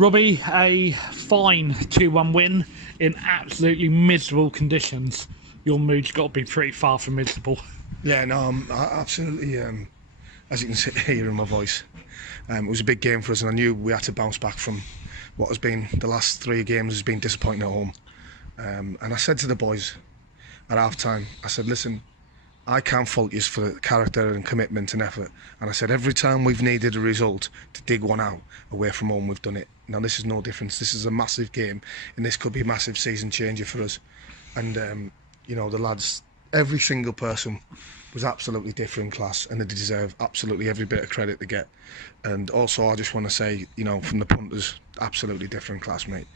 Robbie, a fine 2-1 win in absolutely miserable conditions. Your mood's got to be pretty far from miserable. Yeah, no, I'm absolutely, as you can hear in my voice, it was a big game for us, and I knew we had to bounce back from what has been the last 3 games has been disappointing at home. And I said to the boys at half time, I said, listen, I can't fault you for character and commitment and effort. And I said, every time we've needed a result to dig one out away from home, we've done it. Now, this is no difference. This is a massive game, and this could be a massive season changer for us. And, you know, the lads, every single person was absolutely different class, and they deserve absolutely every bit of credit they get. And also, I just want to say, you know, from the punters, absolutely different class, mate.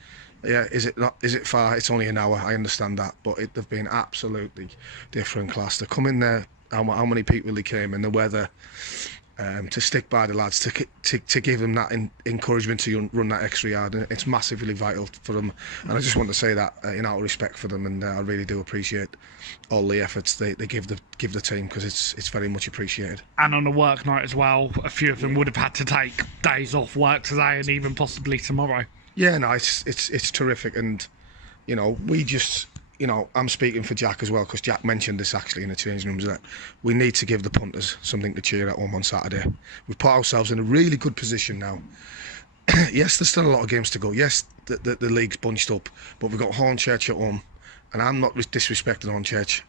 Yeah, is it far? It's only an hour, I understand that, but they've been absolutely different class. They come in there, how many people they came, and the weather, to stick by the lads, to give them that encouragement to run that extra yard. And it's massively vital for them, and I just want to say that in out of respect for them, and I really do appreciate all the efforts they give the team, because it's very much appreciated. And on a work night as well, a few of them would have had to take days off work today and even possibly tomorrow. Yeah, no, it's terrific, and you know, we just, you know, I'm speaking for Jack as well, because Jack mentioned this actually in the changing rooms, that we need to give the punters something to cheer at home on Saturday. We've put ourselves in a really good position now. Yes, there's still a lot of games to go. Yes, the league's bunched up, but we've got Hornchurch at home, and I'm not disrespecting Hornchurch.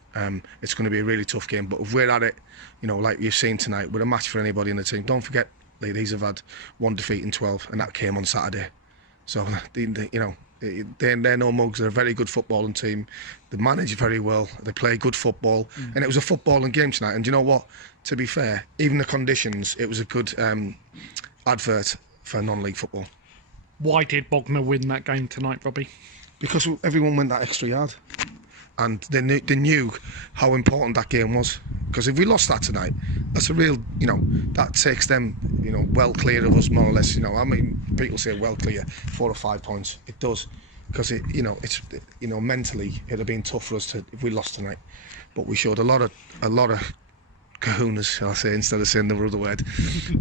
It's going to be a really tough game, but if we're at it, you know, like you've seen tonight, we're a match for anybody in the team. Don't forget, these have had 1 defeat in 12, and that came on Saturday. So, you know, they're no mugs. They're a very good footballing team. They manage very well. They play good football. And it was a footballing game tonight. And you know what? To be fair, even the conditions, it was a good advert for non-league football. Why did Bognor win that game tonight, Robbie? Because everyone went that extra yard. And they knew how important that game was. Because if we lost that tonight, that's a real, you know, that takes them, you know, well clear of us, more or less. You know, I mean, people say well clear, 4 or 5 points. It does, because it, you know, it's, you know, mentally it'd have been tough for us if we lost tonight. But we showed a lot of kahunas, shall I say, instead of saying the other word.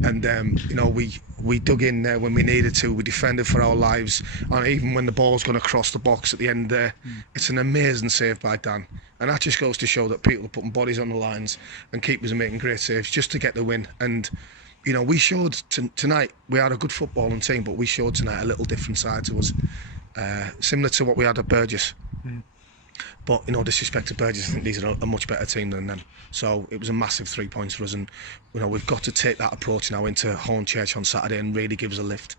And you know, we dug in there when we needed to. We defended for our lives, and even when the ball's going to cross the box at the end there, it's an amazing save by Dan. And that just goes to show that people are putting bodies on the lines, and keepers are making great saves just to get the win. And you know, we showed tonight, we had a good footballing team, but we showed tonight a little different side to us, similar to what we had at Burgess. But, you know, disrespect to Burgess, I think these are a much better team than them. So it was a massive 3 points for us, and you know, we've got to take that approach now into Hornchurch on Saturday and really give us a lift.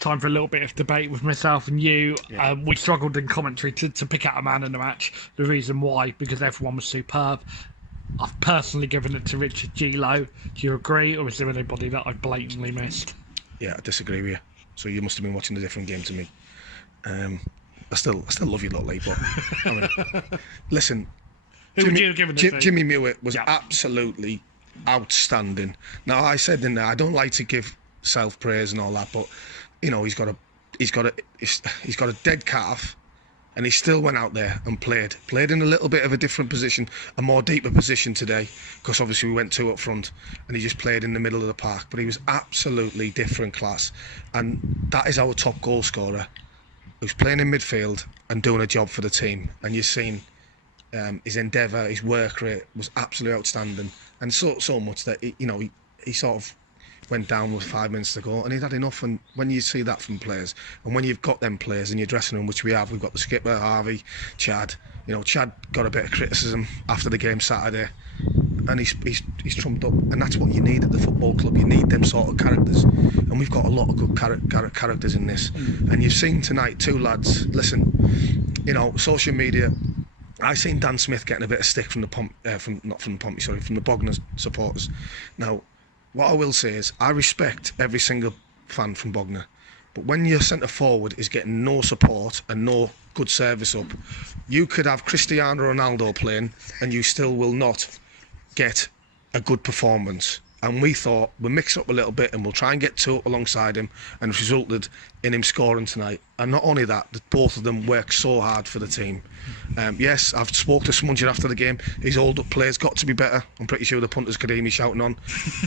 Time for a little bit of debate with myself and you. Yeah. We struggled in commentary to pick out a man in the match. The reason why, because everyone was superb. I've personally given it to Richard Gilo. Do you agree, or is there anybody that I've blatantly missed? Yeah, I disagree with you. So you must have been watching a different game to me. I still love you, Lottie, but I mean, listen, Jimmy Mewett was absolutely outstanding. Now, I said in there, I don't like to give self-praise and all that, but you know, he's got a dead calf, and he still went out there and played in a little bit of a different position, a more deeper position today, because obviously we went 2 up front, and he just played in the middle of the park. But he was absolutely different class, and that is our top goal scorer, who's playing in midfield and doing a job for the team. And you've seen his endeavour, his work rate was absolutely outstanding, and so much that he sort of went down with 5 minutes to go, and he'd had enough. And when you see that from players, and when you've got them players in your dressing room, which we have, we've got the skipper, Harvey, Chad. You know, Chad got a bit of criticism after the game Saturday, and he's trumped up, and that's what you need at the football club. You need them sort of characters, and we've got a lot of good characters in this. And you've seen tonight 2 lads. Listen, you know, social media, I seen Dan Smith getting a bit of stick from the from the Bognor supporters. Now, what I will say is, I respect every single fan from Bognor, but when your centre forward is getting no support and no good service up, you could have Cristiano Ronaldo playing and you still will not get a good performance. And we thought we'll mix up a little bit and we'll try and get 2 up alongside him, and it resulted in him scoring tonight. And not only that, both of them worked so hard for the team. Yes, I've spoke to Smudger after the game. His hold-up play's got to be better. I'm pretty sure the punters could hear me shouting on.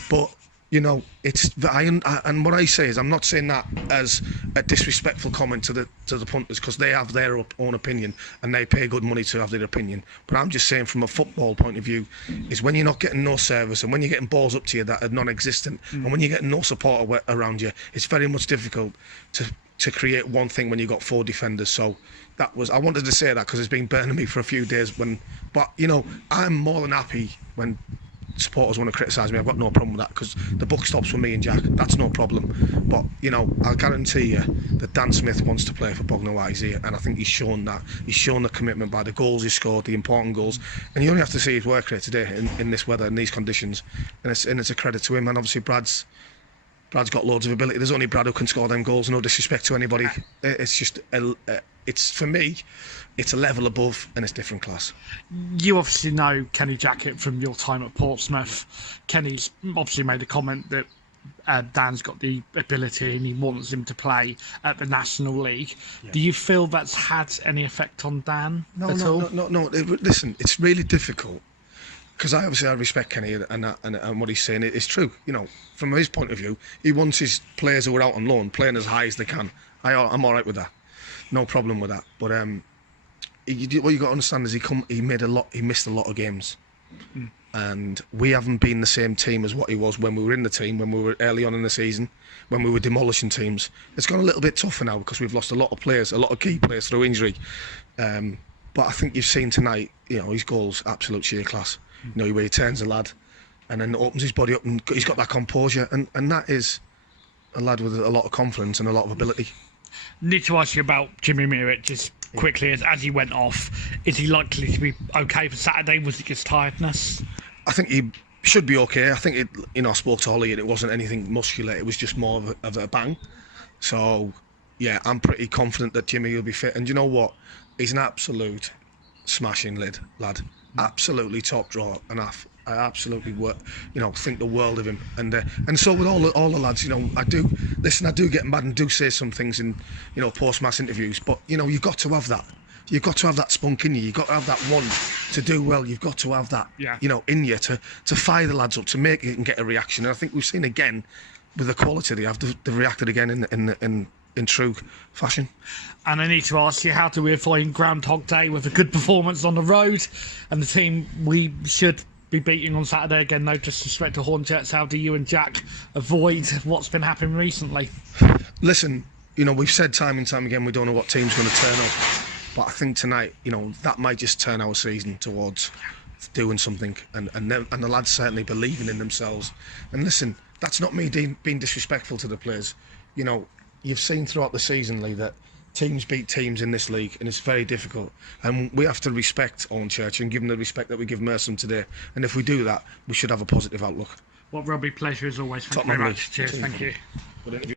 But You know, and what I say is, I'm not saying that as a disrespectful comment to the punters, because they have their own opinion and they pay good money to have their opinion. But I'm just saying, from a football point of view, is when you're not getting no service and when you're getting balls up to you that are non-existent, and when you're getting no support around you, it's very much difficult to create one thing when you've got 4 defenders. So I wanted to say that because it's been burning me for a few days. But you know, I'm more than happy when supporters want to criticise me. I've got no problem with that, because the buck stops with me and Jack. That's no problem. But you know, I'll guarantee you that Dan Smith wants to play for Bognor while he's here, and I think he's shown that. He's shown the commitment by the goals he scored, the important goals, and you only have to see his work rate today in this weather, in these conditions, and it's a credit to him. And obviously Brad's got loads of ability. There's only Brad who can score them goals. No disrespect to anybody. It's just it's, for me, it's a level above, and it's different class. You obviously know Kenny Jackett from your time at Portsmouth. Kenny's obviously made a comment that Dan's got the ability and he wants him to play at the National League. Yeah. Do you feel that's had any effect on Dan at all? No. Listen, it's really difficult, because I respect Kenny and what he's saying is true. You know, from his point of view, he wants his players who are out on loan playing as high as they can. I'm all right with that, no problem with that. But what you got to understand is he missed a lot of games, and we haven't been the same team as what he was when we were in the team, when we were early on in the season, when we were demolishing teams. It's gone a little bit tougher now because we've lost a lot of players, a lot of key players through injury. But I think you've seen tonight, you know, his goals, absolute sheer class. You know, where he turns a lad and then opens his body up, and he's got that composure, and that is a lad with a lot of confidence and a lot of ability. Need to ask you about Jimmy Merritt just quickly, as he went off. Is he likely to be okay for Saturday? Was it just tiredness? I think he should be okay. I think I spoke to Ollie and it wasn't anything muscular. It was just more of a bang. So yeah, I'm pretty confident that Jimmy will be fit. And you know what? He's an absolute smashing lad. Absolutely top drawer, and I absolutely think the world of him, and so with all the lads. You know, I do get mad and do say some things in, you know, post-match interviews, but you know, you've got to have that. You've got to have that spunk in you. You've got to have that want to do well. You've got to have that, you know, in you to fire the lads up, to make it and get a reaction. And I think we've seen again with the quality they have. They've reacted again in true fashion. And I need to ask you, how do we avoid Groundhog Day with a good performance on the road, and the team we should be beating on Saturday again? No disrespect to Hornchurch, how do you and Jack avoid what's been happening recently? Listen, you know, we've said time and time again we don't know what team's going to turn up, but I think tonight, you know, that might just turn our season towards doing something, and the lads certainly believing in themselves. And listen, that's not me being disrespectful to the players. You know, you've seen throughout the season, Lee, that teams beat teams in this league, and it's very difficult. And we have to respect Hornchurch and give them the respect that we give Merstham today. And if we do that, we should have a positive outlook. Well, Robbie, pleasure as always. Thank you very much. Cheers. Thank you.